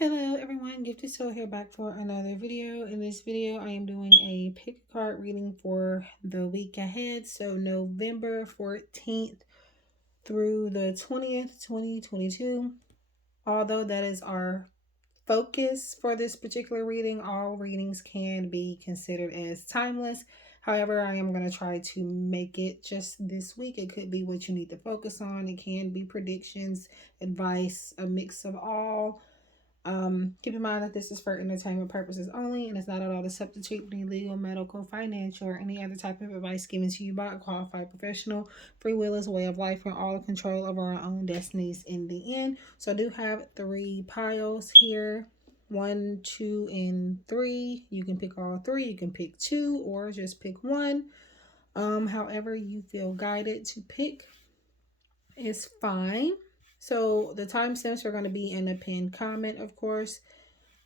Hello everyone, Gifted Soul here back for another video. In this video, I am doing a pick a card reading for the week ahead. So November 14th through the 20th, 2022. Although that is our focus for this particular reading, all readings can be considered as timeless. However, I am going to try to make it just this week. It could be what you need to focus on. It can be predictions, advice, a mix of all. Keep in mind that this is for entertainment purposes only, and it's not at all to substitute for any legal, medical, financial, or any other type of advice given to you by a qualified professional. Free will is a way of life. We're all in control of our own destinies in the end. So I do have 3 piles here. 1, 2, and 3. You can pick all 3. You can pick 2 or just pick 1. However you feel guided to pick is fine. So the timestamps are going to be in a pinned comment, of course.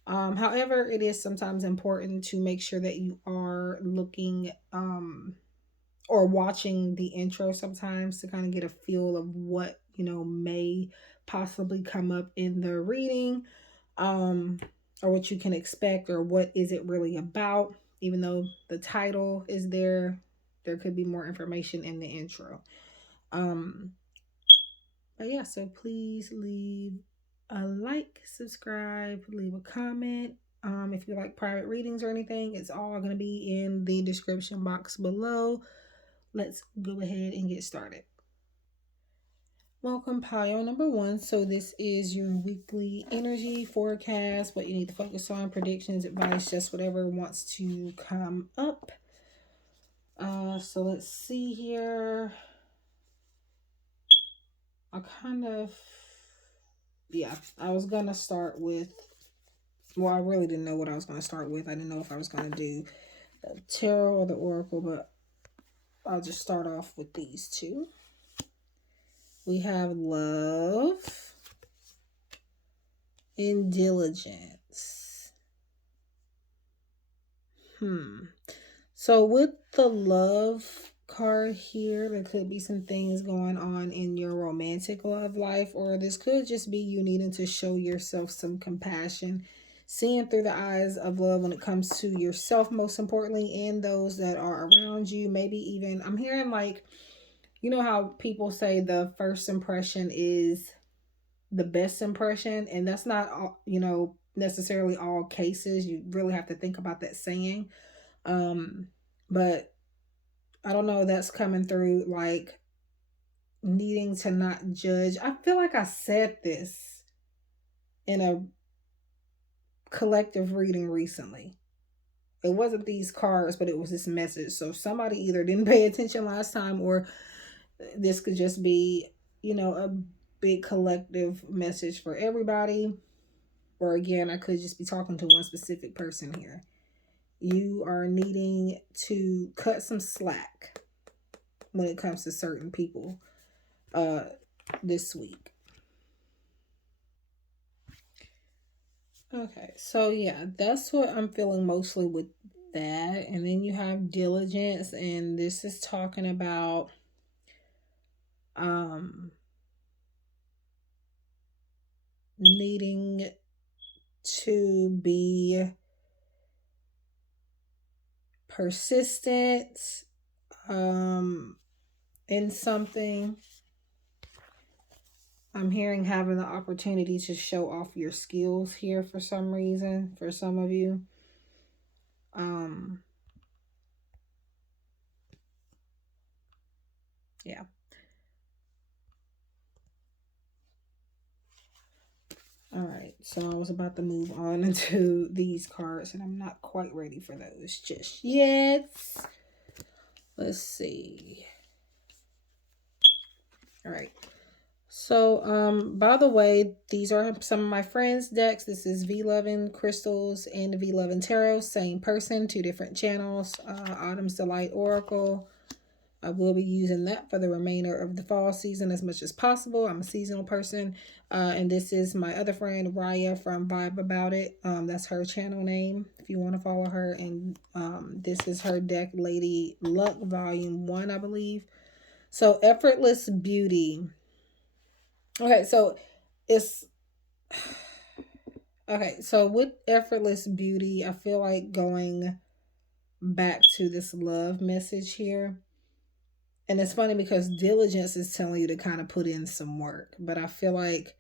However, it is sometimes important to make sure that you are looking or watching the intro sometimes to kind of get a feel of what, may possibly come up in the reading, or what you can expect, or what is it really about. Even though the title is there could be more information in the intro. But yeah, so please leave a like, subscribe, leave a comment. If you like private readings or anything, it's all going to be in the description box below. Let's go ahead and get started. Welcome, pile number 1. So this is your weekly energy forecast, what you need to focus on, predictions, advice, just whatever wants to come up. So let's see here. I was going to start with, I really didn't know what I was going to start with. I didn't know if I was going to do the tarot or the oracle, but I'll just start off with these 2. We have love and diligence. So with the love card here, there could be some things going on in your romantic love life, or this could just be you needing to show yourself some compassion, seeing through the eyes of love when it comes to yourself, most importantly, and those that are around you. Maybe even, I'm hearing like, you know how people say the first impression is the best impression, and that's not all, necessarily all cases. You really have to think about that saying. But I don't know, that's coming through like needing to not judge. I feel like I said this in a collective reading recently. It wasn't these cards, but it was this message. So somebody either didn't pay attention last time, or this could just be, a big collective message for everybody. Or again, I could just be talking to one specific person here. You are needing to cut some slack when it comes to certain people this week. Okay, so yeah, that's what I'm feeling mostly with that. And then you have diligence, and this is talking about needing to be persistent in something. I'm hearing having the opportunity to show off your skills here for some reason, for some of you. Yeah. All right, so I was about to move on into these cards, and I'm not quite ready for those just yet. Let's see. All right. So, by the way, these are some of my friends' decks. This is V Lovin' Crystals and V Lovin' Tarot. Same person, 2 different channels. Autumn's Delight Oracle. I will be using that for the remainder of the fall season as much as possible. I'm a seasonal person. And this is my other friend, Raya from Vibe About It. That's her channel name if you want to follow her. And this is her deck, Lady Luck, Volume 1, I believe. So, Effortless Beauty. Okay, so it's Okay, so with effortless beauty, I feel like going back to this love message here. And it's funny because diligence is telling you to kind of put in some work, but I feel like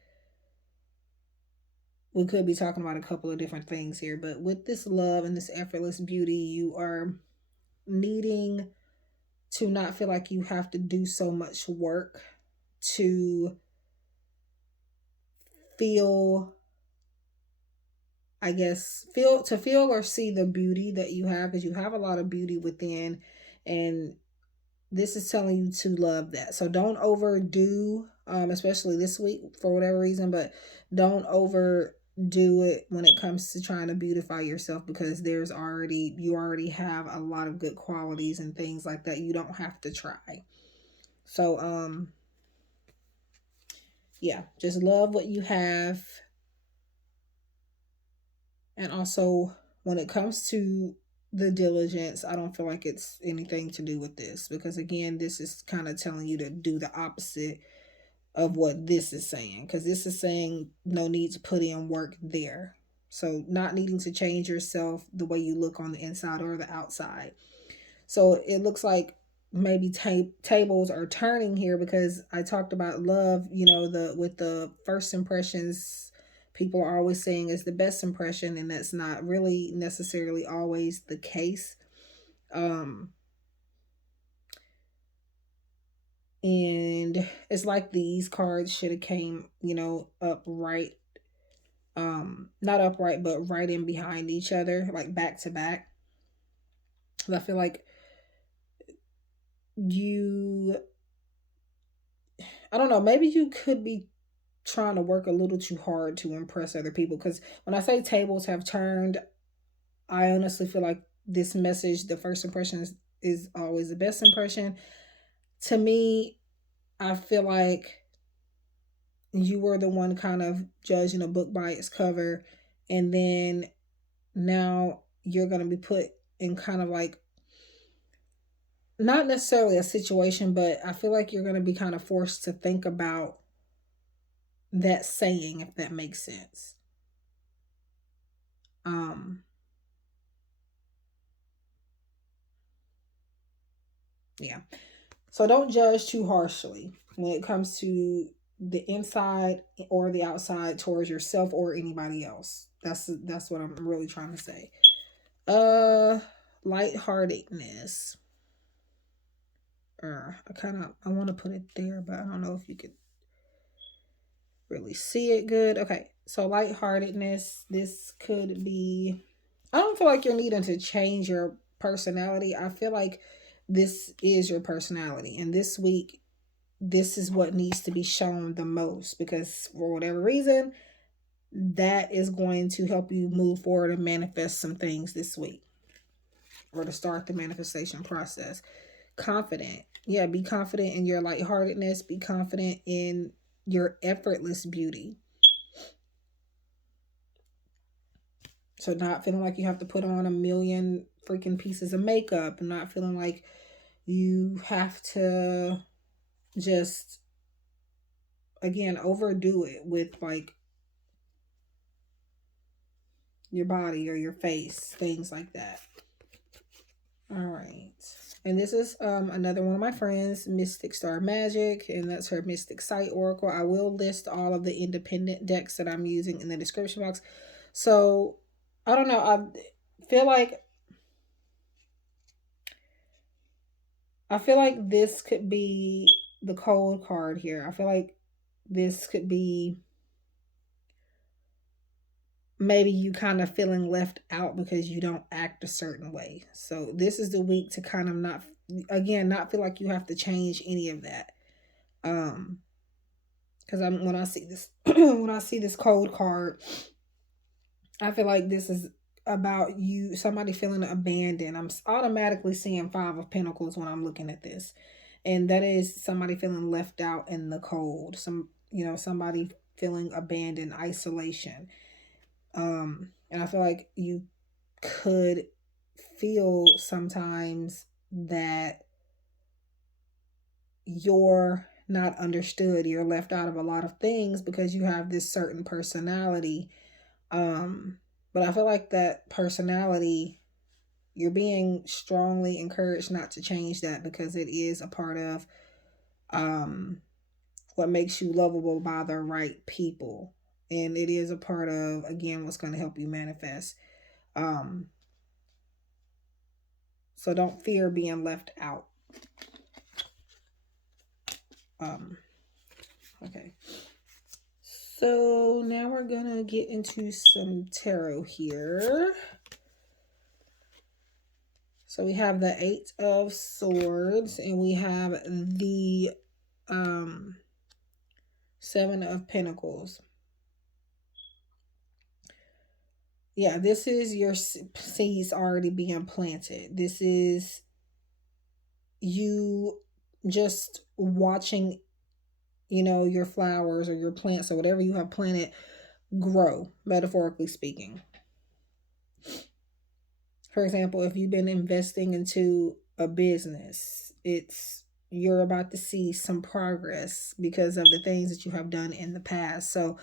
we could be talking about a couple of different things here. But with this love and this effortless beauty, you are needing to not feel like you have to do so much work to feel, I guess, feel or see the beauty that you have, because you have a lot of beauty within, and this is telling you to love that. So don't overdo, especially this week for whatever reason, but don't overdo it when it comes to trying to beautify yourself, because you already have a lot of good qualities and things like that. You don't have to try. So yeah, just love what you have. And also, when it comes to the diligence, I don't feel like it's anything to do with this, because again, this is kind of telling you to do the opposite of what this is saying, because this is saying no need to put in work there. So, not needing to change yourself the way you look on the inside or the outside. So, it looks like maybe tables are turning here, because I talked about love, the with the first impressions, people are always saying is the best impression, and that's not really necessarily always the case. Um and it's like these cards should have came, upright, not upright, but right in behind each other, like back to back. I feel like you, I don't know, maybe you could be trying to work a little too hard to impress other people, because when I say tables have turned, I honestly feel like this message, the first impression is always the best impression. To me, I feel like you were the one kind of judging a book by its cover, and then now you're going to be put in kind of like, not necessarily a situation, but I feel like you're going to be kind of forced to think about that saying, if that makes sense. um yeah, so don't judge too harshly when it comes to the inside or the outside towards yourself or anybody else. That's what I'm really trying to say. uh Lightheartedness. I want to put it there, but I don't know if you could really see it good. Okay, so lightheartedness. This could be. I don't feel like you're needing to change your personality. I feel like this is your personality, and this week, this is what needs to be shown the most, because for whatever reason, that is going to help you move forward and manifest some things this week, or to start the manifestation process. Confident. Yeah, be confident in your lightheartedness. Be confident in your effortless beauty. So, not feeling like you have to put on a million freaking pieces of makeup, and not feeling like you have to just, again, overdo it with like your body or your face, things like that. All right. And this is another one of my friends, Mystic Star Magic, and that's her Mystic Sight Oracle. I will list all of the independent decks that I'm using in the description box. So, I don't know. Feel like I feel like this could be the cold card here. I feel like this could be maybe you kind of feeling left out because you don't act a certain way. So this is the week to kind of not feel like you have to change any of that. Because when I see this when I see this cold card, I feel like this is about you, somebody feeling abandoned. I'm automatically seeing Five of Pentacles when I'm looking at this, and that is somebody feeling left out in the cold. Somebody feeling abandoned, isolation. And I feel like you could feel sometimes that you're not understood, you're left out of a lot of things because you have this certain personality. But I feel like that personality, you're being strongly encouraged not to change that, because it is a part of what makes you lovable by the right people. And it is a part of, again, what's going to help you manifest. Um, so don't fear being left out. Okay. So now we're going to get into some tarot here. So we have the Eight of Swords, and we have the Seven of Pentacles. Yeah, this is your seeds already being planted. This is you just watching, your flowers or your plants or whatever you have planted grow, metaphorically speaking. For example, if you've been investing into a business, you're about to see some progress because of the things that you have done in the past. So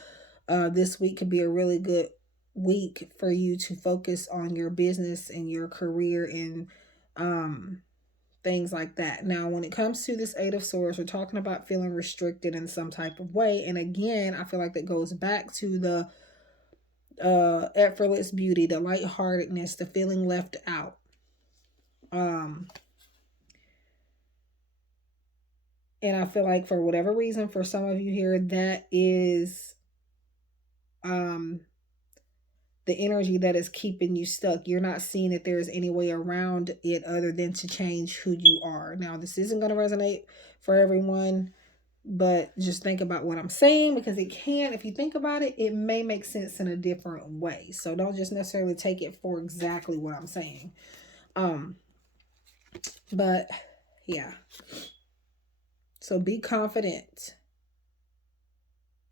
this week could be a really good week for you to focus on your business and your career and things like that. Now, when it comes to this Eight of Swords, we're talking about feeling restricted in some type of way. And again, I feel like that goes back to the effortless beauty, the lightheartedness, the feeling left out. And I feel like for whatever reason, for some of you here, that is the energy that is keeping you stuck. You're not seeing that there's any way around it other than to change who you are. Now, this isn't going to resonate for everyone, but just think about what I'm saying, because it can, if you think about it, it may make sense in a different way. So don't just necessarily take it for exactly what I'm saying. But yeah. So be confident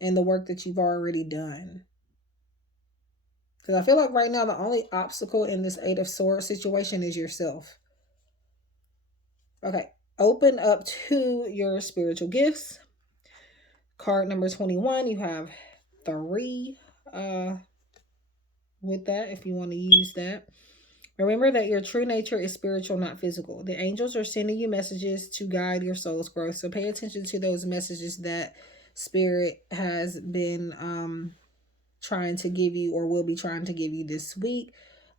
in the work that you've already done. Because I feel like right now the only obstacle in this Eight of Swords situation is yourself. Okay. Open up to your spiritual gifts. Card number 21, you have 3 with that if you want to use that. Remember that your true nature is spiritual, not physical. The angels are sending you messages to guide your soul's growth. So pay attention to those messages that Spirit has been trying to give you, or will be trying to give you this week.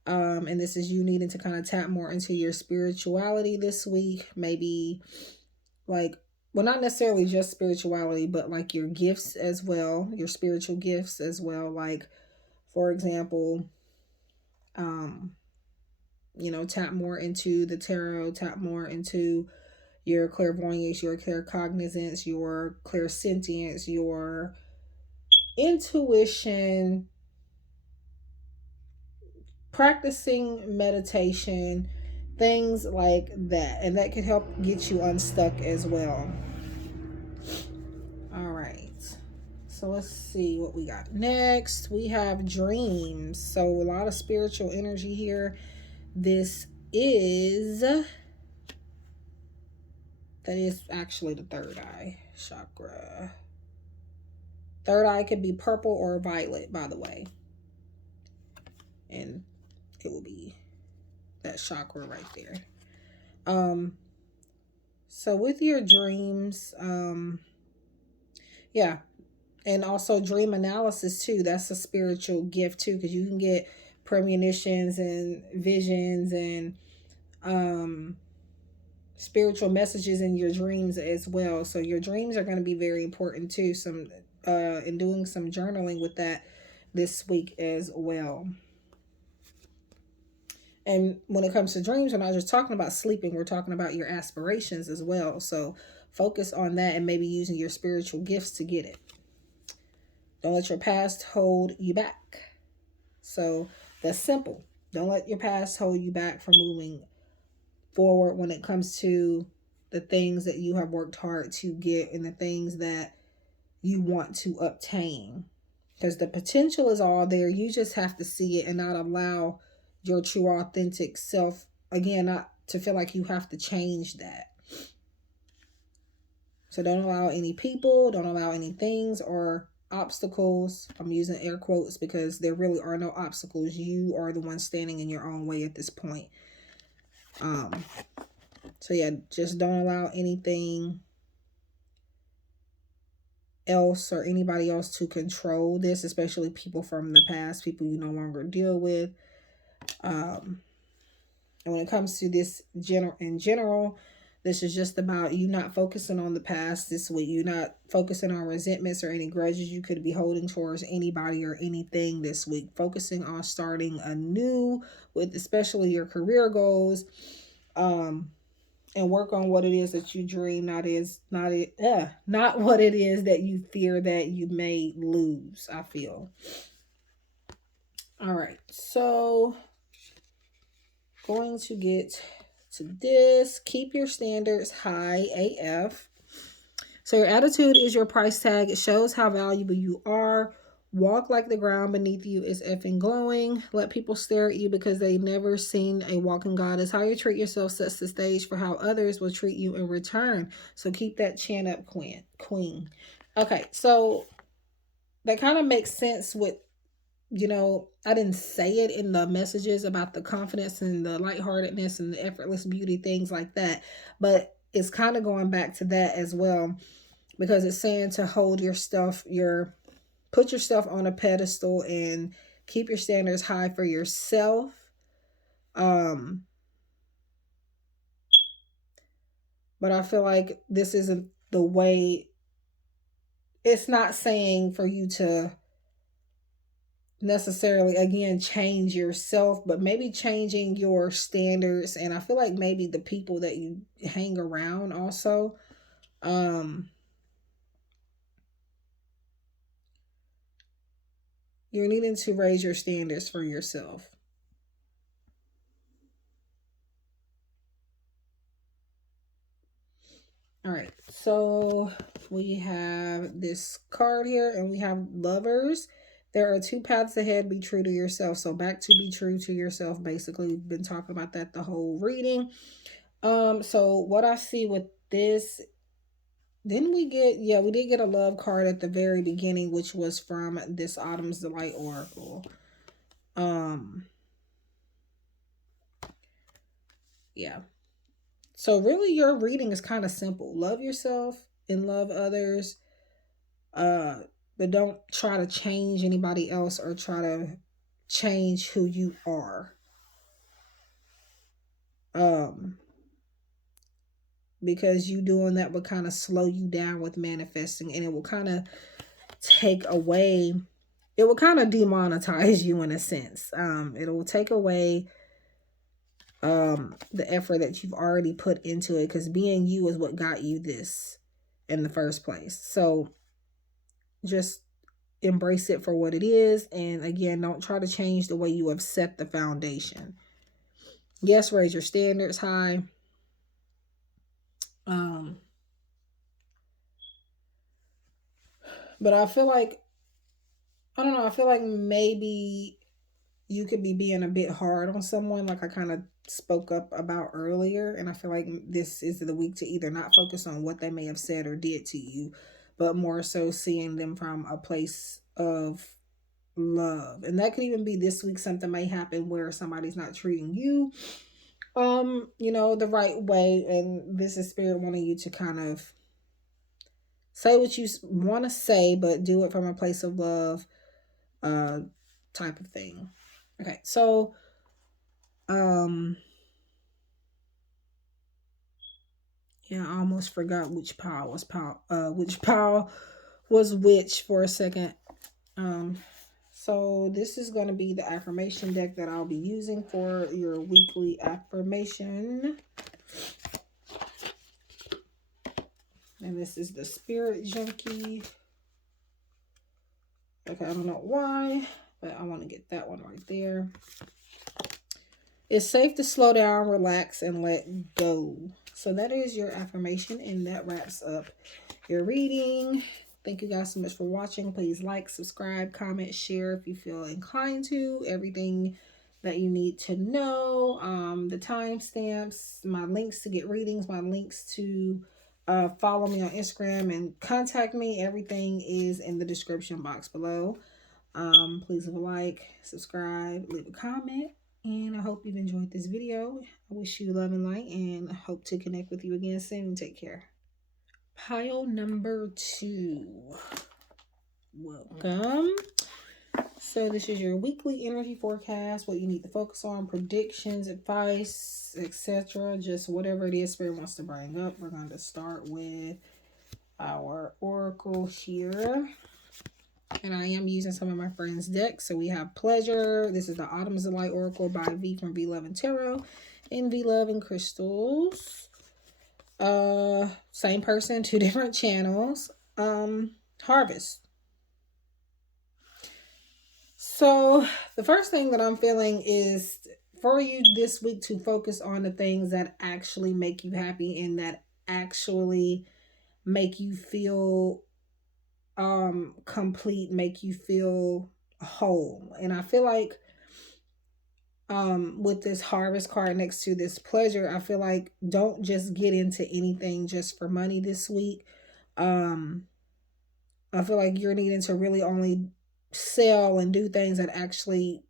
And this is you needing to kind of tap more into your spirituality this week. Maybe like, well, not necessarily just spirituality, but like your gifts as well, your spiritual gifts as well. Like, for example, tap more into the tarot, tap more into your clairvoyance, your claircognizance, your clairsentience, your intuition, practicing meditation, things like that. And that can help get you unstuck as well. All right. So let's see what we got next. We have dreams. So a lot of spiritual energy here. This is, that is actually the third eye chakra. Third eye could be purple or violet, by the way. And it will be that chakra right there. So with your dreams, yeah. And also dream analysis too. That's a spiritual gift too, because you can get premonitions and visions and spiritual messages in your dreams as well. So your dreams are going to be very important too. And doing some journaling with that this week as well. And when it comes to dreams, we're not just talking about sleeping, we're talking about your aspirations as well. So focus on that and maybe using your spiritual gifts to get it. Don't let your past hold you back. So that's simple. Don't let your past hold you back from moving forward when it comes to the things that you have worked hard to get and the things that you want to obtain. Because the potential is all there. You just have to see it and not allow your true authentic self, again, not to feel like you have to change that. So don't allow any people, don't allow any things or obstacles. I'm using air quotes because there really are no obstacles. You are the one standing in your own way at this point. So yeah, just don't allow anything else or anybody else to control this, especially people from the past, people you no longer deal with. And when it comes to this in general, this is just about you not focusing on the past this week. You're not focusing on resentments or any grudges you could be holding towards anybody or anything this week. Focusing on starting anew with especially your career goals. And work on what it is that you dream, not what it is that you fear that you may lose, I feel. All right, so going to get to this. Keep your standards high AF. So your attitude is your price tag. It shows how valuable you are. Walk like the ground beneath you is effing glowing. Let people stare at you because they never seen a walking goddess. How you treat yourself sets the stage for how others will treat you in return. So keep that chin up, queen. Okay, so that kind of makes sense with, I didn't say it in the messages about the confidence and the lightheartedness and the effortless beauty, things like that. But it's kind of going back to that as well, because it's saying to hold your stuff, put yourself on a pedestal and keep your standards high for yourself. But I feel like this isn't the way. It's not saying for you to necessarily, again, change yourself, but maybe changing your standards. And I feel like maybe the people that you hang around also. You're needing to raise your standards for yourself. All right, so we have this card here and we have lovers. There are two paths ahead. Be true to yourself. So back to be true to yourself. Basically, we've been talking about that the whole reading. So what I see with this, didn't we get, yeah, we did get a love card at the very beginning, which was from this Autumn's Delight Oracle. Yeah. So really your reading is kind of simple. Love yourself and love others. But don't try to change anybody else or try to change who you are. Because you doing that would kind of slow you down with manifesting, and it will kind of take away, it will kind of demonetize you in a sense. It will take away the effort that you've already put into it, because being you is what got you this in the first place. So just embrace it for what it is, and again, don't try to change the way you have set the foundation. Yes, raise your standards high. But I feel like, I don't know, I feel like maybe you could be being a bit hard on someone, like I kind of spoke up about earlier. And I feel like this is the week to either not focus on what they may have said or did to you, but more so seeing them from a place of love. And that could even be this week. Something may happen where somebody's not treating you the right way, and this is spirit wanting you to kind of say what you want to say, but do it from a place of love, type of thing. Okay, so yeah, I almost forgot which pile was which for a second. So this is going to be the affirmation deck that I'll be using for your weekly affirmation. And this is the Spirit Junkie. Okay, I don't know why, but I want to get that one right there. It's safe to slow down, relax, and let go. So that is your affirmation, and that wraps up your reading. Thank you guys so much for watching. Please like, subscribe, comment, share if you feel inclined to. Everything that you need to know. The timestamps, my links to get readings, my links to follow me on Instagram and contact me. Everything is in the description box below. Please leave a like, subscribe, leave a comment, and I hope you've enjoyed this video. I wish you love and light, and I hope to connect with you again soon. Take care. Pile number 2. Welcome. So this is your weekly energy forecast, what you need to focus on, predictions, advice, etc. Just whatever it is Spirit wants to bring up. We're going to start with our oracle here. And I am using some of my friends' decks. So we have Pleasure. This is the Autumn is the Light Oracle by V from V Love and Tarot. And V Love and Crystals. Same person, 2 different channels. Harvest. So the first thing that I'm feeling is for you this week to focus on the things that actually make you happy and that actually make you feel complete, make you feel whole. And I feel like with this Harvest card next to this Pleasure, I feel like don't just get into anything just for money this week. I feel like you're needing to really only sell and do things that actually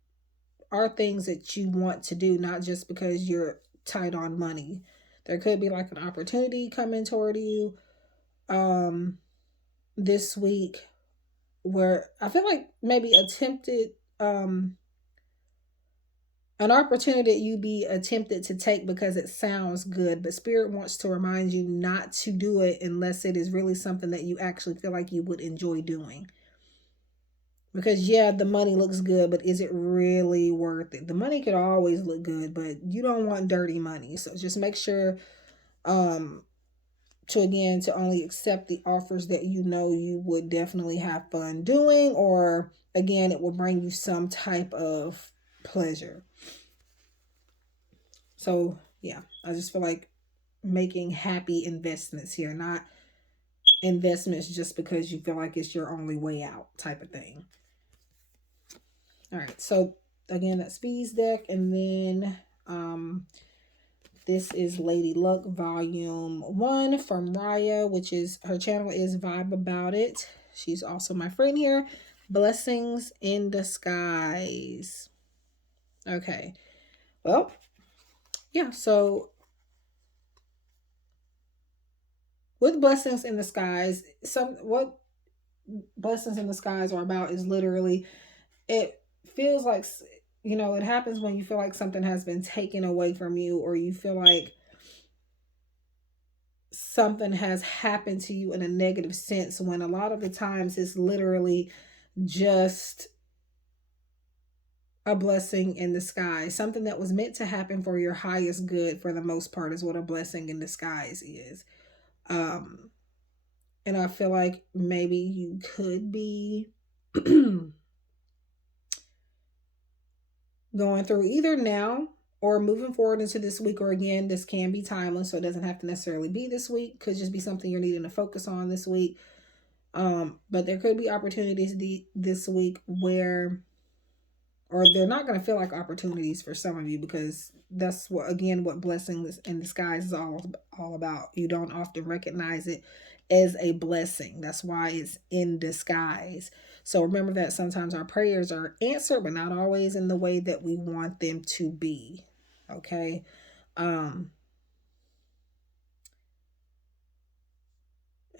are things that you want to do, not just because you're tight on money. There could be like an opportunity coming toward you this week where I feel like maybe an opportunity you be attempted to take because it sounds good, but Spirit wants to remind you not to do it unless it is really something that you actually feel like you would enjoy doing. Because yeah, the money looks good, but is it really worth it? The money could always look good, but you don't want dirty money. So just make sure to only accept the offers that you know you would definitely have fun doing, or again, it will bring you some type of pleasure. So yeah, I just feel like making happy investments here, not investments just because you feel like it's your only way out type of thing. All right, so again, that's V's deck, and then this is Lady Luck Volume 1 from Raya, which is, her channel is Vibe About It. She's also my friend here. Blessings in Disguise. Okay, well, yeah, so with Blessings in Disguise, what Blessings in Disguise are about is literally, it feels like, you know, it happens when you feel like something has been taken away from you, or you feel like something has happened to you in a negative sense, when a lot of the times it's literally just a blessing in disguise. Something that was meant to happen for your highest good, for the most part, is what a blessing in disguise is. And I feel like maybe you could be going through either now or moving forward into this week, or again, this can be timeless, so it doesn't have to necessarily be this week. Could just be something you're needing to focus on this week. But there could be opportunities this week where, or they're not going to feel like opportunities for some of you, because that's what blessings in disguise is all about. You don't often recognize it as a blessing. That's why it's in disguise. So remember that sometimes our prayers are answered, but not always in the way that we want them to be. Okay. And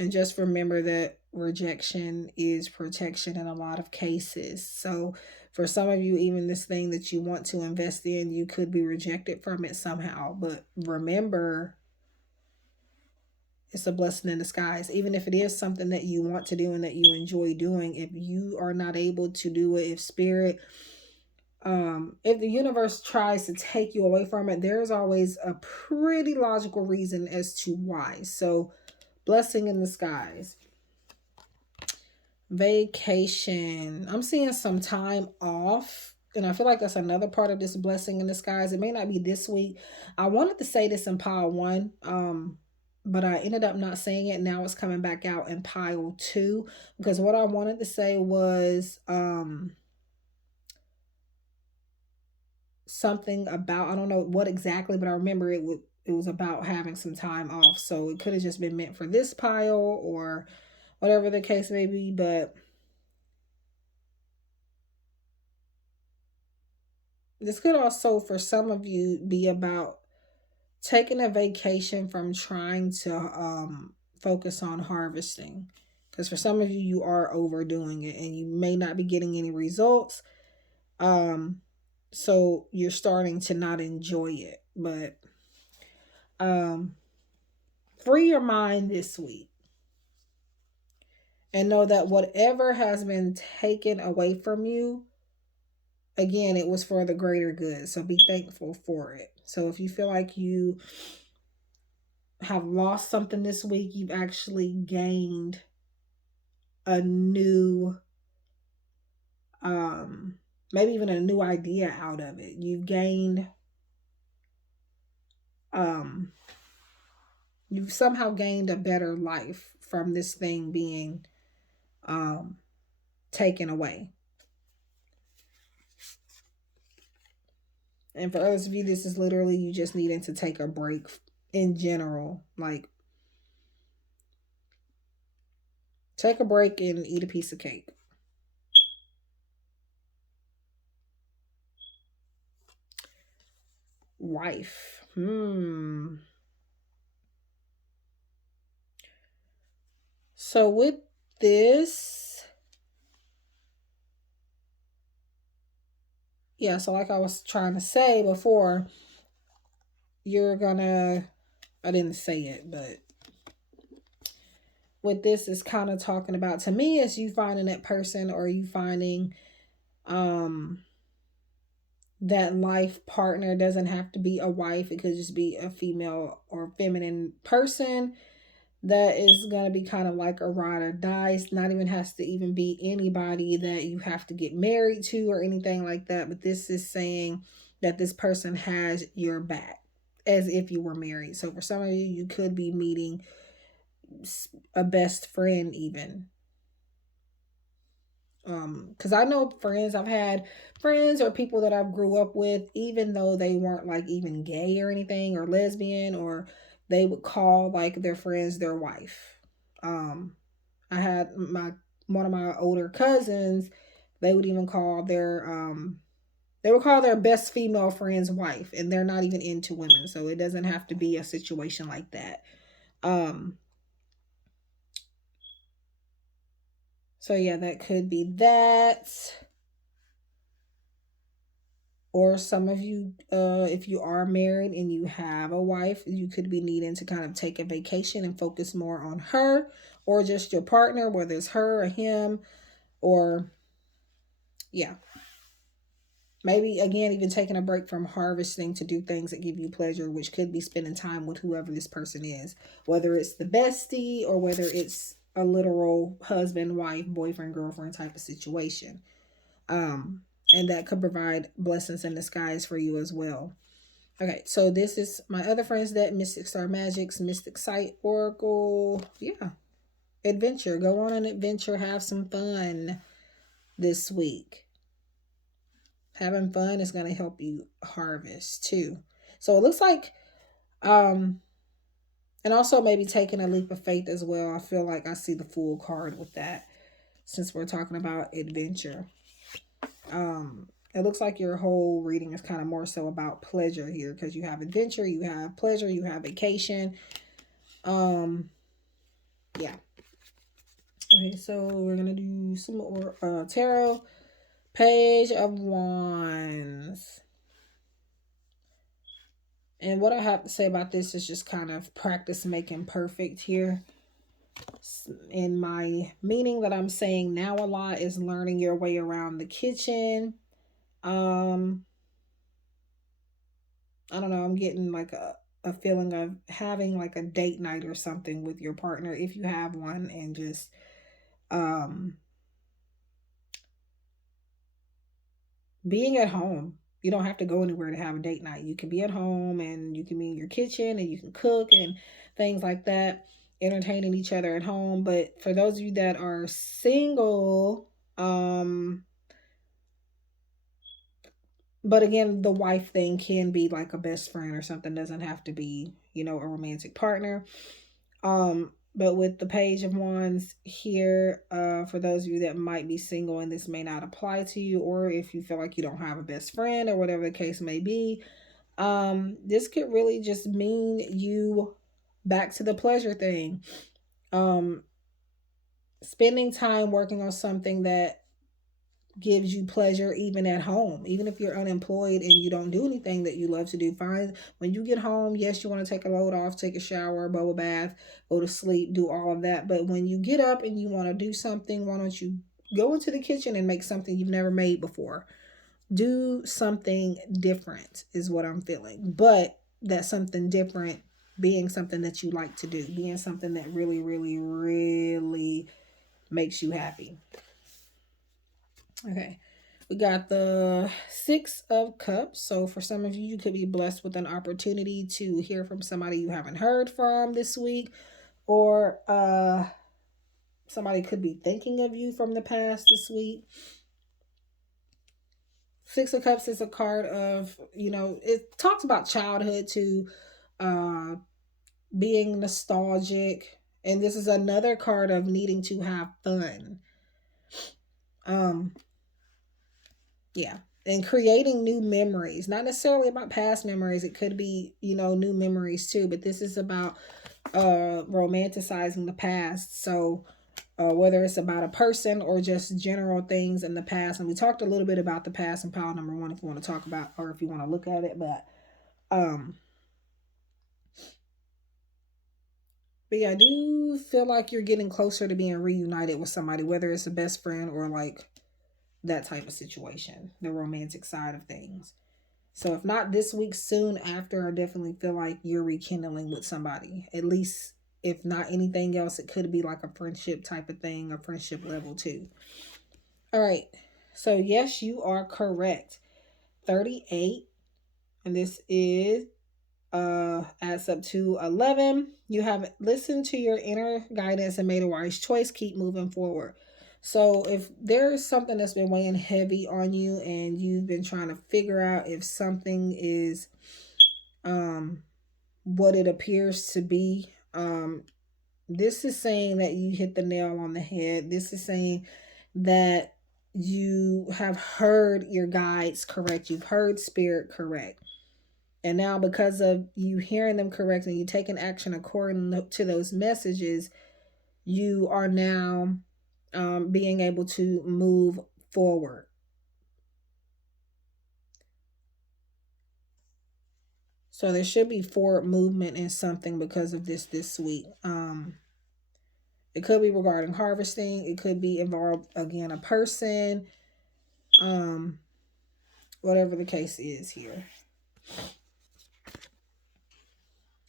just remember that rejection is protection in a lot of cases. So for some of you, even this thing that you want to invest in, you could be rejected from it somehow. But remember, it's a blessing in disguise. Even if it is something that you want to do and that you enjoy doing, if you are not able to do it, if spirit, if the universe tries to take you away from it, there's always a pretty logical reason as to why. So blessing in disguise. Vacation. I'm seeing some time off, and I feel like that's another part of this blessing in disguise. It may not be this week. I wanted to say this in pile 1, but I ended up not saying it. Now it's coming back out in pile 2, because what I wanted to say was something about, I don't know what exactly, but I remember it it was about having some time off. So it could have just been meant for this pile or whatever the case may be. But this could also, for some of you, be about taking a vacation from trying to focus on harvesting. Because for some of you, you are overdoing it and you may not be getting any results. So you're starting to not enjoy it. But um, free your mind this week and know that whatever has been taken away from you, again, it was for the greater good. So be thankful for it. So if you feel like you have lost something this week, you've actually gained a new, maybe even a new idea out of it. You've gained, um, you've somehow gained a better life from this thing being um, taken away. And for others of you, this is literally you just needing to take a break in general. Like, take a break and eat a piece of cake. Wife. So with this, yeah, so like I was trying to say before, you're gonna, I didn't say it, but what this is kind of talking about to me is you finding that person, or you finding that life partner. Doesn't have to be a wife, it could just be a female or feminine person that is going to be kind of like a ride or die. It's not even has to even be anybody that you have to get married to or anything like that, but this is saying that this person has your back as if you were married. So for some of you, you could be meeting a best friend even. Because I know friends, I've had friends or people that I grew up with, even though they weren't like even gay or anything or lesbian, or they would call like their friends their wife. Um, I had one of my older cousins, they would even call they would call their best female friend's wife, and they're not even into women, so it doesn't have to be a situation like that. Um, so yeah, that could be that. Or some of you, if you are married and you have a wife, you could be needing to kind of take a vacation and focus more on her, or just your partner, whether it's her or him, or yeah. Maybe again, even taking a break from harvesting to do things that give you pleasure, which could be spending time with whoever this person is, whether it's the bestie or whether it's a literal husband, wife, boyfriend, girlfriend type of situation. And that could provide blessings in disguise for you as well. Okay, so this is my other friends that Mystic Star Magics, Mystic Sight Oracle. Yeah, adventure. Go on an adventure. Have some fun this week. Having fun is going to help you harvest too. So it looks like, and also maybe taking a leap of faith as well. I feel like I see the Fool card with that, since we're talking about adventure. It looks like your whole reading is kind of more so about pleasure here, because you have adventure, you have pleasure, you have vacation. Yeah. Okay, so we're gonna do some more tarot. Page of Wands. And what I have to say about this is just kind of practice making perfect here. In my meaning that I'm saying now a lot is learning your way around the kitchen. I don't know, I'm getting like a feeling of having like a date night or something with your partner if you have one, and just being at home. You don't have to go anywhere to have a date night. You can be at home and you can be in your kitchen and you can cook and things like that, entertaining each other at home. But for those of you that are single, But again, the wife thing can be like a best friend or something, doesn't have to be, a romantic partner. But with the Page of Wands here, for those of you that might be single and this may not apply to you, or if you feel like you don't have a best friend or whatever the case may be, this could really just mean you back to the pleasure thing. Um, Spending time working on something that gives you pleasure even at home. Even if you're unemployed and you don't do anything that you love to do, fine. When you get home, yes, you want to take a load off, take a shower, bubble bath, go to sleep, do all of that. But when you get up and you want to do something, why don't you go into the kitchen and make something you've never made before? Do something different is what I'm feeling. But that something different being something that you like to do, being something that really, really, really makes you happy. Okay. We got the Six of Cups. So for some of you, you could be blessed with an opportunity to hear from somebody you haven't heard from this week, or somebody could be thinking of you from the past this week. Six of Cups is a card of, it talks about childhood to uh, being nostalgic. And this is another card of needing to have fun. Um, yeah. And creating new memories, not necessarily about past memories. It could be, new memories too, but this is about romanticizing the past. So whether it's about a person or just general things in the past. And we talked a little bit about the past in pile number 1 if you want to talk about, or if you want to look at it. Um but yeah, I do feel like you're getting closer to being reunited with somebody, whether it's a best friend or like that type of situation, the romantic side of things. So if not this week, soon after, I definitely feel like you're rekindling with somebody. At least, if not anything else, it could be like a friendship type of thing, a friendship level too. All right. So yes, you are correct. 38, and this is adds up to 11. You have listened to your inner guidance and made a wise choice. Keep moving forward. So if there's something that's been weighing heavy on you and you've been trying to figure out if something is what it appears to be, this is saying that you hit the nail on the head. This is saying that you have heard your guides correct. You've heard spirit correct. And now, because of you hearing them correct and you taking action according to those messages, you are now being able to move forward. So there should be forward movement in something because of this week. It could be regarding harvesting. It could be involved again a person. Um, Whatever the case is here.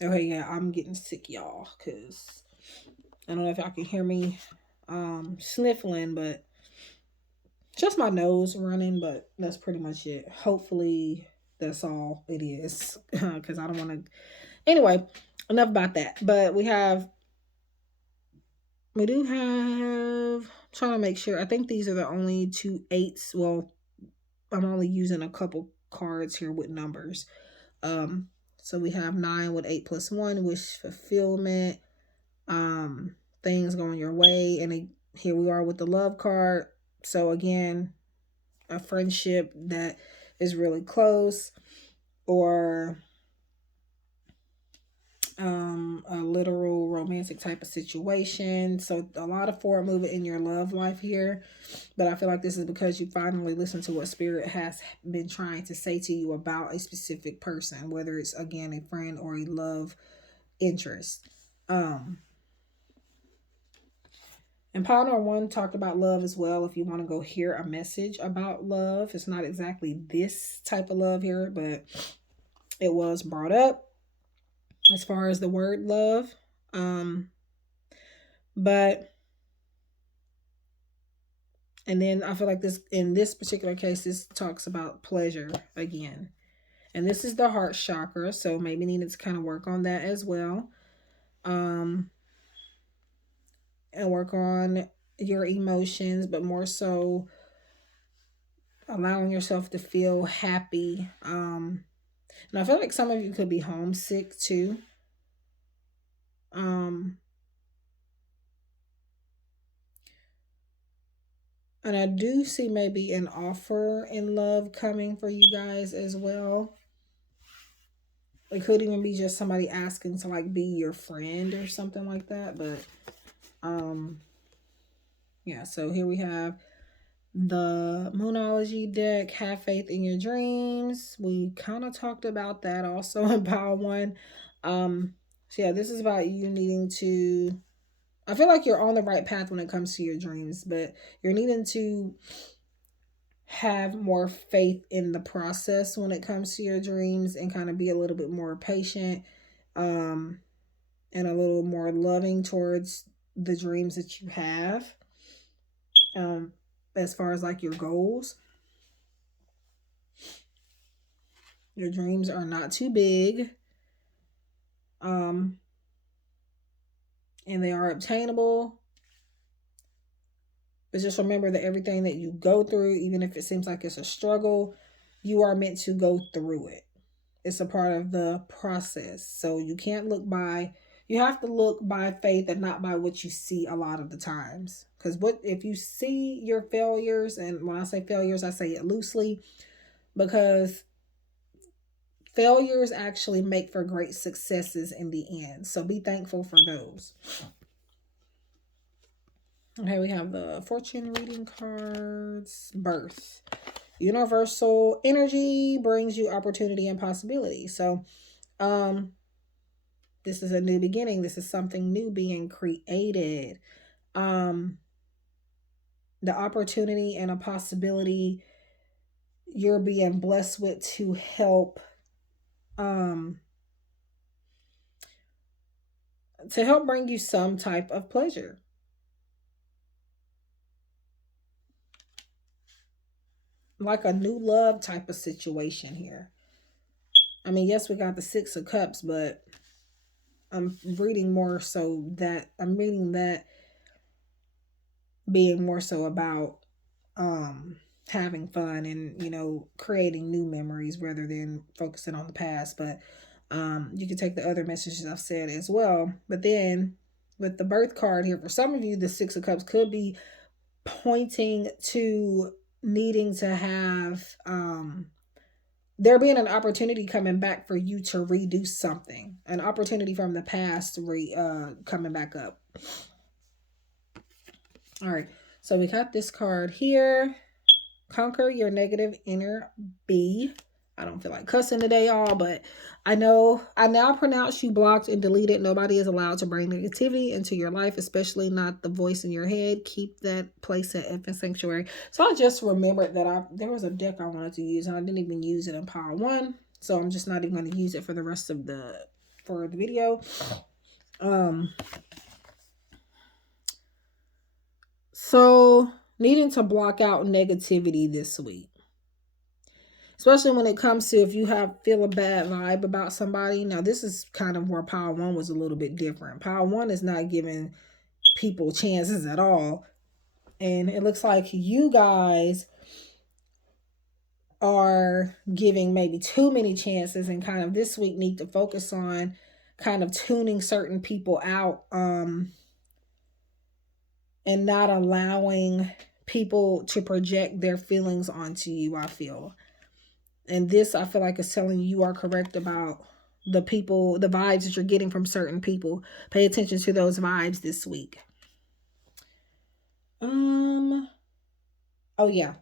Okay, yeah, I'm getting sick, y'all, because I don't know if y'all can hear me sniffling, but just my nose running, but that's pretty much it. Hopefully that's all it is, because I don't want to. Anyway, enough about that. But we do have, trying to make sure. I think these are the only 2 8s. Well, I'm only using a couple cards here with numbers. Um, so we have 9 with 8 plus 1, wish fulfillment, things going your way, and here we are with the love card. So again, a friendship that is really close, or a literal romantic type of situation. So a lot of forward movement in your love life here. But I feel like this is because you finally listened to what spirit has been trying to say to you about a specific person, whether it's again a friend or a love interest. And Pioneer 1 talked about love as well. If you want to go hear a message about love, it's not exactly this type of love here, but it was brought up as far as the word love. But and then I feel like this, in this particular case, this talks about pleasure again. And this is the heart chakra, so maybe needed to kind of work on that as well. And work on your emotions, but more so allowing yourself to feel happy. And I feel like some of you could be homesick too. Um, and I do see maybe an offer in love coming for you guys as well. It could even be just somebody asking to like be your friend or something like that. But yeah, so here we have the Moonology deck, Have Faith in Your Dreams. We kind of talked about that also in Power One. So yeah, this is about you needing to, I feel like you're on the right path when it comes to your dreams, but you're needing to have more faith in the process when it comes to your dreams and kind of be a little bit more patient, um, and a little more loving towards the dreams that you have, as far as like your goals. Your dreams are not too big, and they are obtainable. But just remember that everything that you go through, even if it seems like it's a struggle, you are meant to go through it. It's a part of the process. So you can't look by, you have to look by faith and not by what you see a lot of the times. Because what if you see your failures, and when I say failures, I say it loosely, because failures actually make for great successes in the end. So be thankful for those. Okay, we have the fortune reading cards. Birth. Universal energy brings you opportunity and possibility. So, this is a new beginning. This is something new being created. The opportunity and a possibility you're being blessed with to help, bring you some type of pleasure. Like a new love type of situation here. I mean, yes, we got the Six of Cups, but I'm reading that being more so about having fun and, creating new memories rather than focusing on the past. But you can take the other messages I've said as well. But then with the birth card here, for some of you, the Six of Cups could be pointing to needing to have there being an opportunity coming back for you to redo something, an opportunity from the past coming back up. All right, so we got this card here. Conquer your negative inner bee. I don't feel like cussing today, y'all, but I now pronounce you blocked and deleted. Nobody is allowed to bring negativity into your life, especially not the voice in your head. Keep that place at Infant Sanctuary. So I just remembered that there was a deck I wanted to use, and I didn't even use it in Power One. So I'm just not even going to use it for the rest of the video. So needing to block out negativity this week. Especially when it comes to if you feel a bad vibe about somebody. Now, this is kind of where Power One was a little bit different. Power One is not giving people chances at all. And it looks like you guys are giving maybe too many chances, and kind of this week need to focus on kind of tuning certain people out, and not allowing people to project their feelings onto you, I feel. And this, I feel like, is telling you are correct about the people, the vibes that you're getting from certain people. Pay attention to those vibes this week. Oh yeah.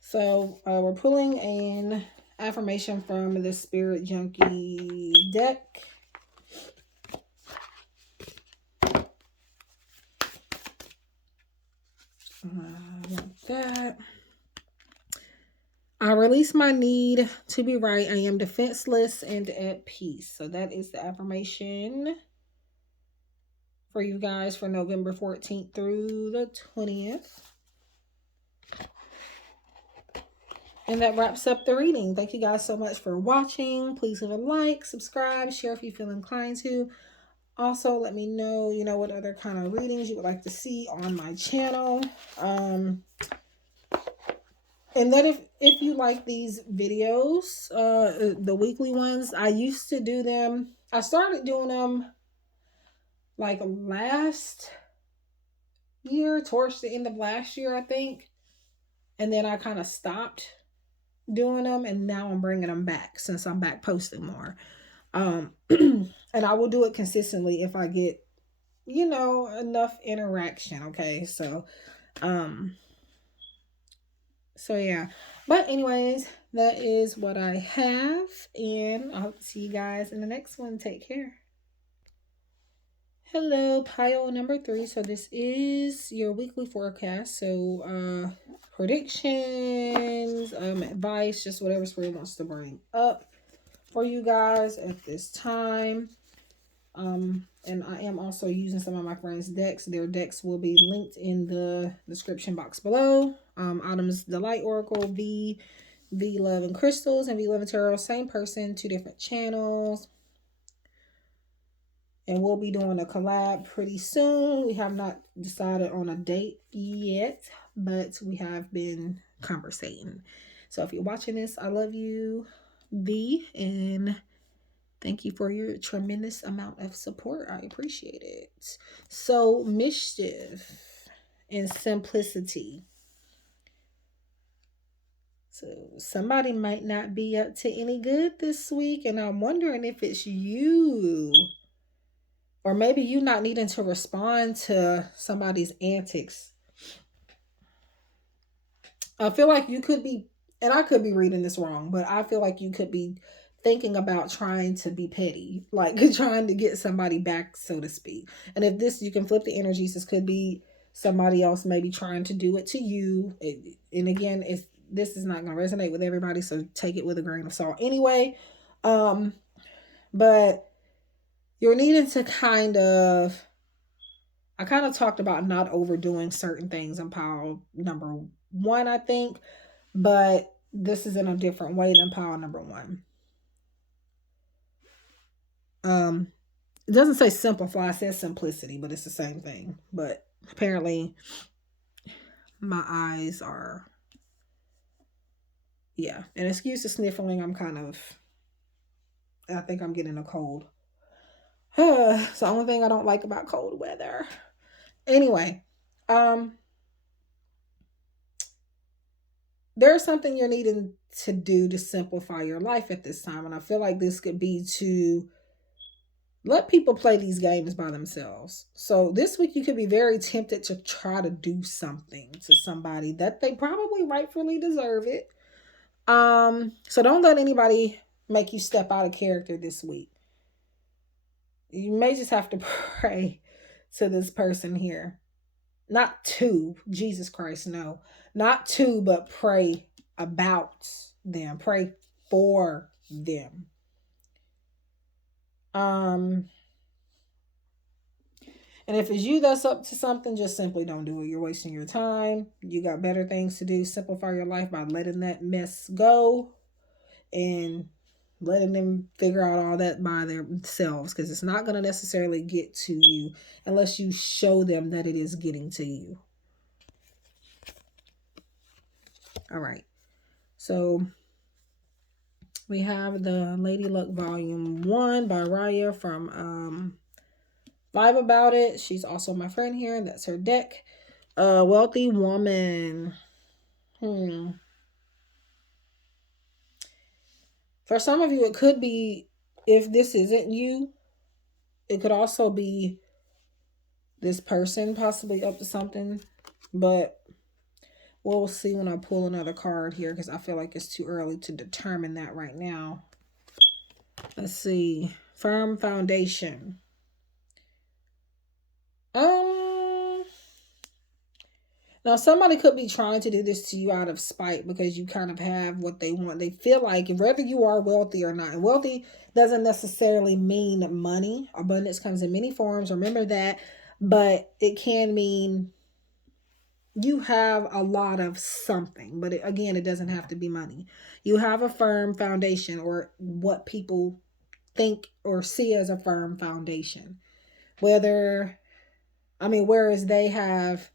So we're pulling an affirmation from the Spirit Junkie deck. Like that. I release my need to be right. I am defenseless and at peace. So that is the affirmation for you guys for November 14th through the 20th. And that wraps up the reading. Thank you guys so much for watching. Please leave a like, subscribe, share if you feel inclined to. Also, let me know, what other kind of readings you would like to see on my channel. And then if you like these videos, the weekly ones, I used to do them. I started doing them like last year, towards the end of last year, I think. And then I kind of stopped doing them, and now I'm bringing them back since I'm back posting more. And I will do it consistently if I get, enough interaction. Okay, um, so yeah. But anyways, that is what I have, and I hope to see you guys in the next one. Take care. Hello, pile number 3. So this is your weekly forecast. So predictions, advice, just whatever Spirit wants to bring up for you guys at this time. And I am also using some of my friends' decks. Their decks will be linked in the description box below. Autumn's Delight Oracle, V Love and Crystals, and V Love and Tarot. Same person, 2 different channels. And we'll be doing a collab pretty soon. We have not decided on a date yet, but we have been conversating. So if you're watching this, I love you, V, and thank you for your tremendous amount of support. I appreciate it. So, mischief and simplicity. So, somebody might not be up to any good this week, and I'm wondering if it's you. Or maybe you not needing to respond to somebody's antics. I feel like you could be, and I could be reading this wrong, but I feel like you could be thinking about trying to be petty, like trying to get somebody back, so to speak. And if this, you can flip the energies. This could be somebody else maybe trying to do it to you. And again, this is not going to resonate with everybody, so take it with a grain of salt anyway. But you're needing to I kind of talked about not overdoing certain things in pile number 1, I think, but this is in a different way than pile number 1. It doesn't say simplify, it says simplicity, but it's the same thing. But apparently my eyes are, yeah. And excuse the sniffling, I think I'm getting a cold. It's the only thing I don't like about cold weather. Anyway, there's something you're needing to do to simplify your life at this time. And I feel like this could be to let people play these games by themselves. So this week you could be very tempted to try to do something to somebody that they probably rightfully deserve it. So don't let anybody make you step out of character this week. You may just have to pray to this person here. Not to, Jesus Christ, no. Not to, but pray about them. Pray for them. And if it's you that's up to something, just simply don't do it. You're wasting your time. You got better things to do. Simplify your life by letting that mess go and letting them figure out all that by themselves, because it's not going to necessarily get to you unless you show them that it is getting to you. All right. So we have the Lady Luck Volume 1 by Raya from Vibe About It. She's also my friend here, and that's her deck. Wealthy woman. For some of you, it could be, if this isn't you, it could also be this person possibly up to something. But we'll see when I pull another card here, because I feel like it's too early to determine that right now. Let's see. Firm foundation. Now, somebody could be trying to do this to you out of spite because you kind of have what they want. They feel like whether you are wealthy or not. And wealthy doesn't necessarily mean money. Abundance comes in many forms. Remember that. But it can mean you have a lot of something. But again, it doesn't have to be money. You have a firm foundation, or what people think or see as a firm foundation. Whereas they have,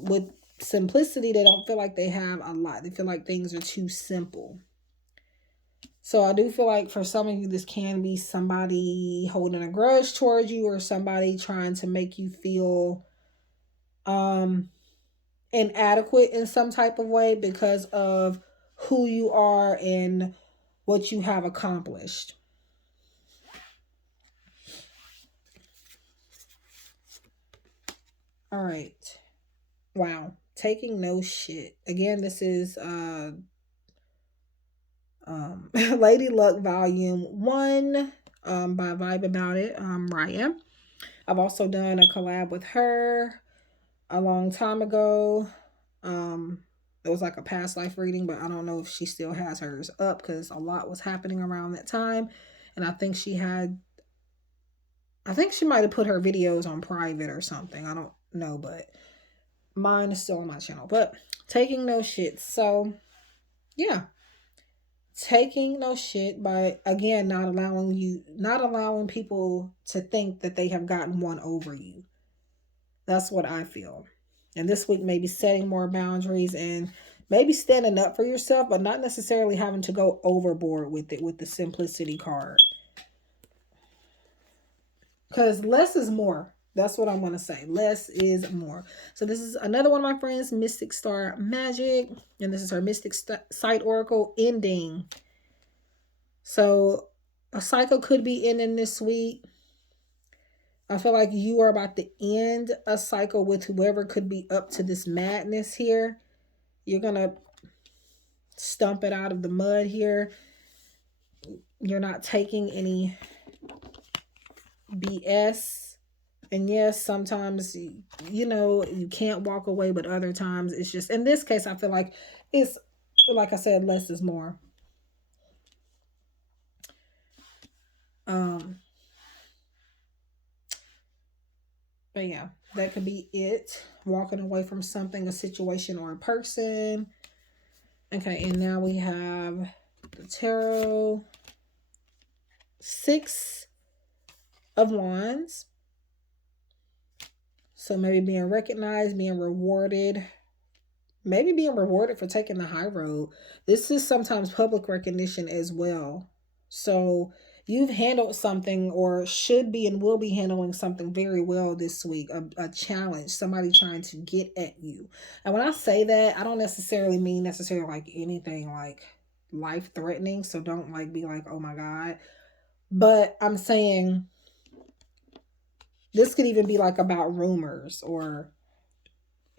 with simplicity, they don't feel like they have a lot. They feel like things are too simple. So I do feel like for some of you, this can be somebody holding a grudge towards you, or somebody trying to make you feel inadequate in some type of way because of who you are and what you have accomplished. All right. Wow. Taking no shit. Again, this is Lady Luck Volume 1 by Vibe About It, Raya. I've also done a collab with her a long time ago. It was like a past life reading, but I don't know if she still has hers up because a lot was happening around that time. And I think she might have put her videos on private or something. I don't know, but mine is still on my channel. But taking no shit. So, yeah. Taking no shit by, again, not allowing people to think that they have gotten one over you. That's what I feel. And this week, maybe setting more boundaries and maybe standing up for yourself, but not necessarily having to go overboard with it, with the simplicity card. Because less is more. That's what I'm going to say. Less is more. So this is another one of my friends, Mystic Star Magic. And this is her Mystic Sight Oracle ending. So a cycle could be ending this week. I feel like you are about to end a cycle with whoever could be up to this madness here. You're going to stump it out of the mud here. You're not taking any BS. And yes, sometimes, you can't walk away, but other times it's just, in this case, I feel like it's, like I said, less is more. But yeah, that could be it. Walking away from something, a situation, or a person. Okay, and now we have the tarot. 6 of Wands. So maybe being recognized, being rewarded. Maybe being rewarded for taking the high road. This is sometimes public recognition as well. So you've handled something, or should be and will be handling something very well this week. A challenge, somebody trying to get at you. And when I say that, I don't necessarily mean like anything like life threatening. So don't like be like, oh my God. But I'm saying this could even be like about rumors, or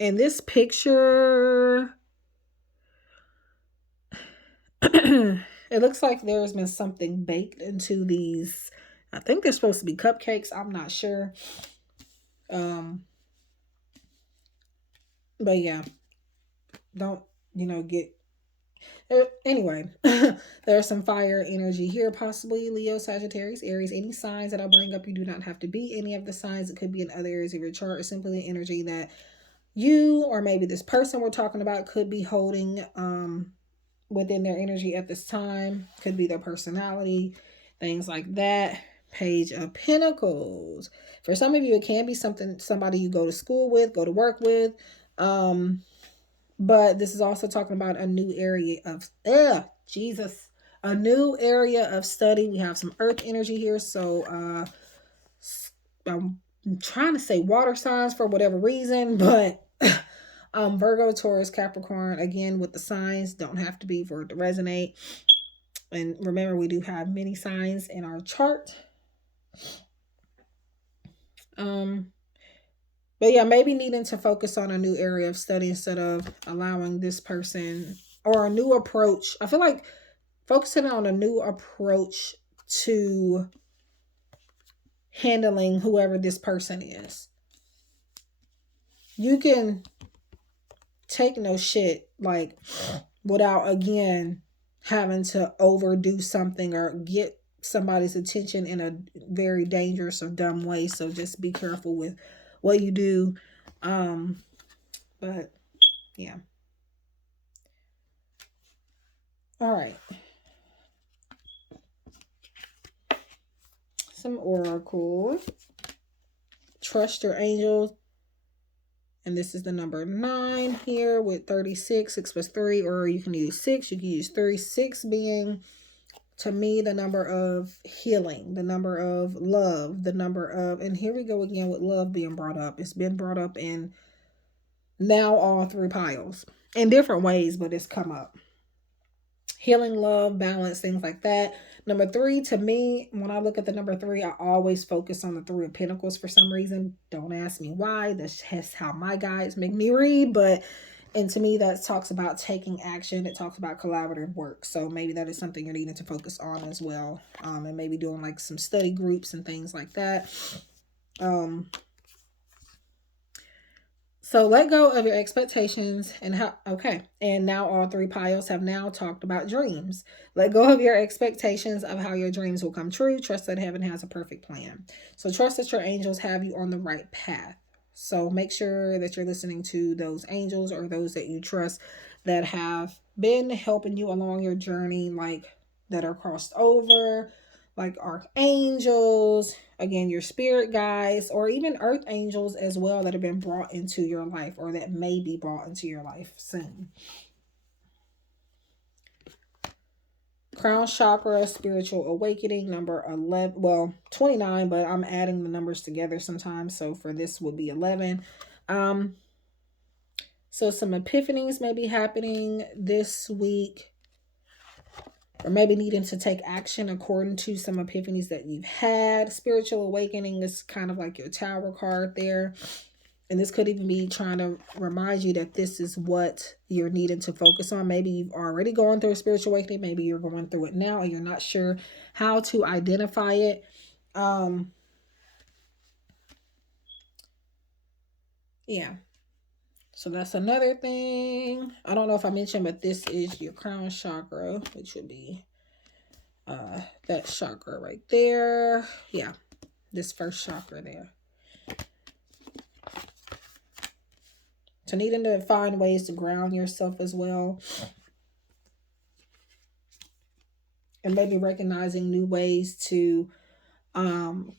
in this picture, it looks like there's been something baked into these. I think they're supposed to be cupcakes. I'm not sure. But yeah, don't, get. Anyway, there's some fire energy here, possibly Leo, Sagittarius, Aries. Any signs that I bring up, you do not have to be any of the signs. It could be in other areas of your chart, or simply the energy that you, or maybe this person we're talking about, could be holding within their energy at this time. Could be their personality, things like that. Page of Pentacles. For some of you, it can be somebody you go to school with, go to work with. But this is also talking about a new area of a new area of study. We have some earth energy here. So I'm trying to say water signs for whatever reason, but Virgo, Taurus, Capricorn, again with the signs, don't have to be for it to resonate. And remember, we do have many signs in our chart. But yeah, maybe needing to focus on a new area of study instead of allowing this person, or a new approach. I feel like focusing on a new approach to handling whoever this person is. You can take no shit, like, without, again, having to overdo something or get somebody's attention in a very dangerous or dumb way. So just be careful with what you do. But yeah. All right. Some oracles. Trust your angels. And this is the number 9 here with 36, 6 plus 3, or you can use 6. You can use 3, 6 being, to me, the number of healing, the number of love, the number of, and here we go again with love being brought up. It's been brought up in now all 3 piles in different ways, but it's come up. Healing, love, balance, things like that. Number 3, to me, when I look at the number 3, I always focus on the 3 of Pentacles for some reason. Don't ask me why. That's just how my guides make me read. And to me, that talks about taking action. It talks about collaborative work. So maybe that is something you're needing to focus on as well. And maybe doing like some study groups and things like that. So let go of your expectations and how, okay. And now all 3 piles have now talked about dreams. Let go of your expectations of how your dreams will come true. Trust that heaven has a perfect plan. So trust that your angels have you on the right path. So make sure that you're listening to those angels or those that you trust that have been helping you along your journey, like that are crossed over, like archangels, again, your spirit guides, or even earth angels as well that have been brought into your life or that may be brought into your life soon. Crown chakra, spiritual awakening, number 11, well, 29, but I'm adding the numbers together sometimes. So for this would be 11. So some epiphanies may be happening this week, or maybe needing to take action according to some epiphanies that you've had. Spiritual awakening is kind of like your Tower card there. And this could even be trying to remind you that this is what you're needing to focus on. Maybe you've already gone through a spiritual awakening. Maybe you're going through it now and you're not sure how to identify it. Yeah. So that's another thing. I don't know if I mentioned, but this is your crown chakra, which would be that chakra right there. Yeah, this first chakra there. So needing to find ways to ground yourself as well. And maybe recognizing new ways to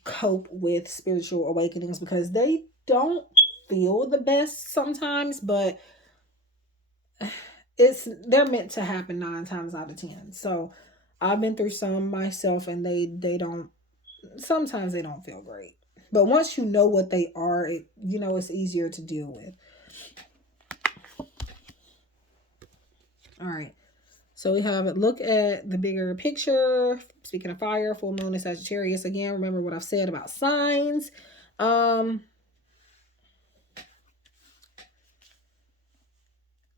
cope with spiritual awakenings, because they don't feel the best sometimes, but they're meant to happen 9 times out of 10. So I've been through some myself, and they don't, sometimes they don't feel great. But once you know what they are, it's easier to deal with. All right. So we have look at the bigger picture. Speaking of fire, full moon is Sagittarius. Again, remember what I've said about signs. I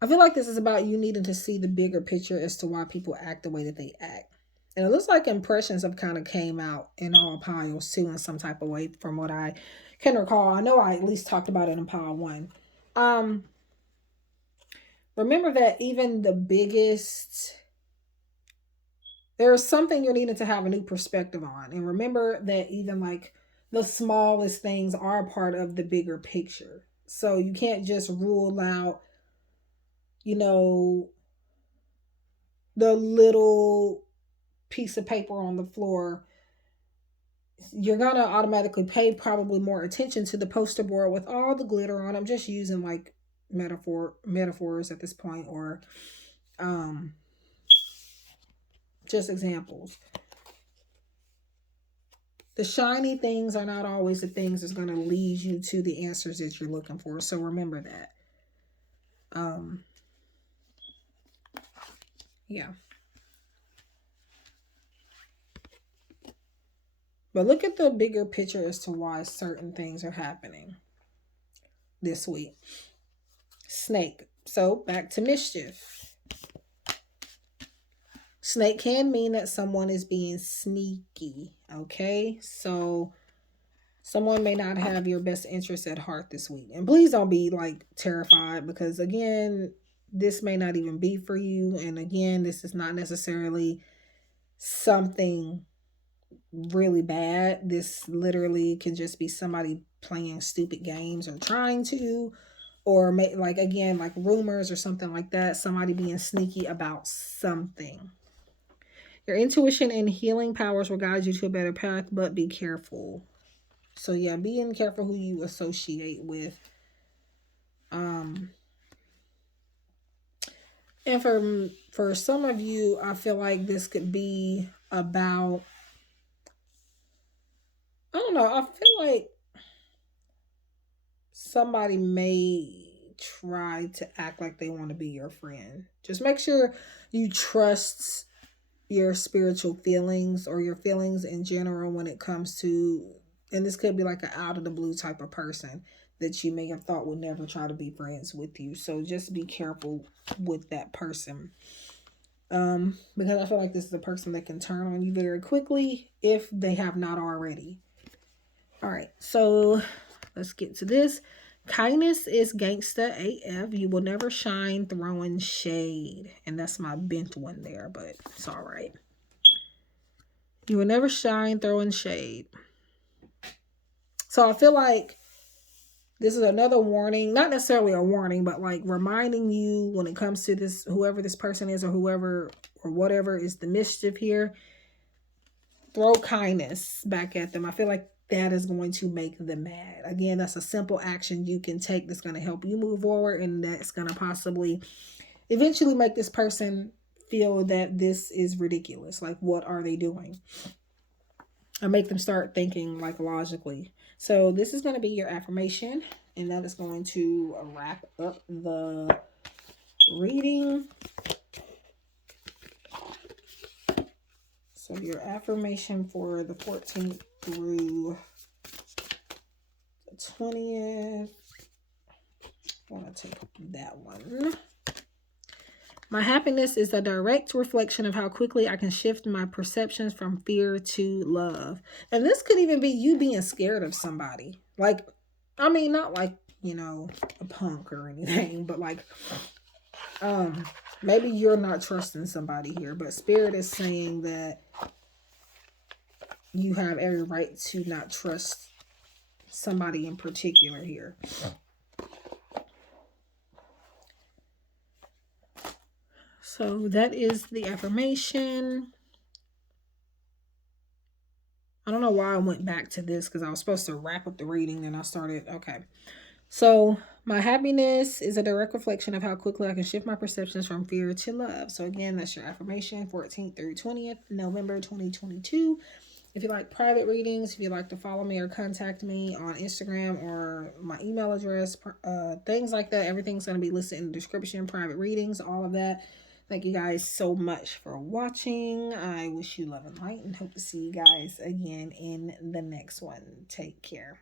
feel like this is about you needing to see the bigger picture as to why people act the way that they act. And it looks like impressions have kind of came out in all piles too in some type of way from what I can recall. I know I at least talked about it in pile 1. Remember that even the biggest, there's something you're needing to have a new perspective on. And remember that even like the smallest things are a part of the bigger picture. So you can't just rule out, the little piece of paper on the floor. You're going to automatically pay probably more attention to the poster board with all the glitter on. I'm just using like metaphors at this point, or just examples. The shiny things are not always the things that's going to lead you to the answers that you're looking for. So remember that. Yeah. But look at the bigger picture as to why certain things are happening this week. Snake. So back to mischief. Snake can mean that someone is being sneaky. Okay. So someone may not have your best interest at heart this week. And please don't be like terrified, because again, this may not even be for you. And again, this is not necessarily something really bad. This literally can just be somebody playing stupid games or trying to, or like again, like rumors or something like that. Somebody being sneaky about something. Your intuition and healing powers will guide you to a better path, but be careful. So yeah, being careful who you associate with And for some of you, I feel like this could be about, I don't know, I feel like somebody may try to act like they want to be your friend. Just make sure you trust your spiritual feelings or your feelings in general when it comes to, and this could be like an out of the blue type of person that you may have thought would never try to be friends with you. So just be careful with that person. Because I feel like this is a person that can turn on you very quickly if they have not already. All right, so let's get to this. Kindness is gangsta AF. You will never shine throwing shade. And that's my bent one there, but it's all right. You will never shine throwing shade. So I feel like this is another warning, not necessarily a warning, but like reminding you when it comes to this, whoever this person is or whoever or whatever is the mischief here, throw kindness back at them. I feel like that is going to make them mad. Again, that's a simple action you can take that's going to help you move forward, and that's going to possibly eventually make this person feel that this is ridiculous. Like, what are they doing? Or make them start thinking like logically. So this is going to be your affirmation, and that is going to wrap up the reading. So your affirmation for the 14th through the 20th. I want to take that one. My happiness is a direct reflection of how quickly I can shift my perceptions from fear to love. And this could even be you being scared of somebody. Like, I mean, not like, you know, a punk or anything, but like, maybe you're not trusting somebody here, but Spirit is saying that you have every right to not trust somebody in particular here. So that is the affirmation. I don't know why I went back to this because I was supposed to wrap up the reading and I started. Okay. So my happiness is a direct reflection of how quickly I can shift my perceptions from fear to love. So again, that's your affirmation, 14th through 20th, November 2022. If you like private readings, if you'd like to follow me or contact me on Instagram or my email address, things like that, everything's going to be listed in the description, private readings, all of that. Thank you guys so much for watching. I wish you love and light and hope to see you guys again in the next one. Take care.